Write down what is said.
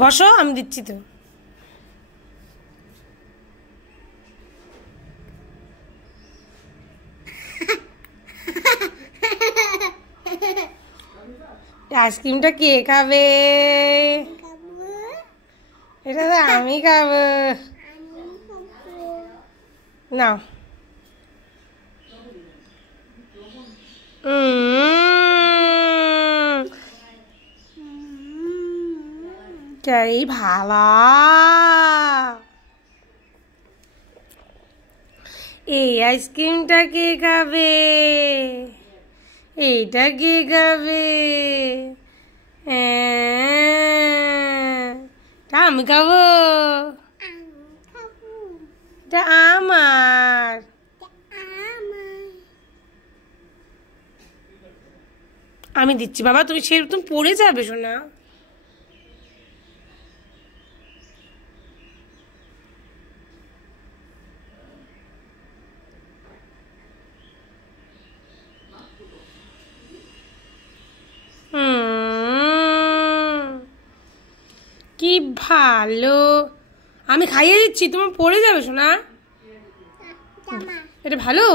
বসো, আমি দিচ্ছি তো। আইসক্রিমটা কে খাবে? এটা তো আমি খাবো। নাও। এই ভালো। এই আইসক্রিমটা কে খাবে? এইটা কে খাবে? আমি খাবো। এটা আমার। আমি দিচ্ছি বাবা, তুমি সেরকম পড়ে যাবে শোনা। কি ভালো, আমি খাইয়ে দিচ্ছি, তোমার পড়ে যাবে শোনা। এটা ভালো।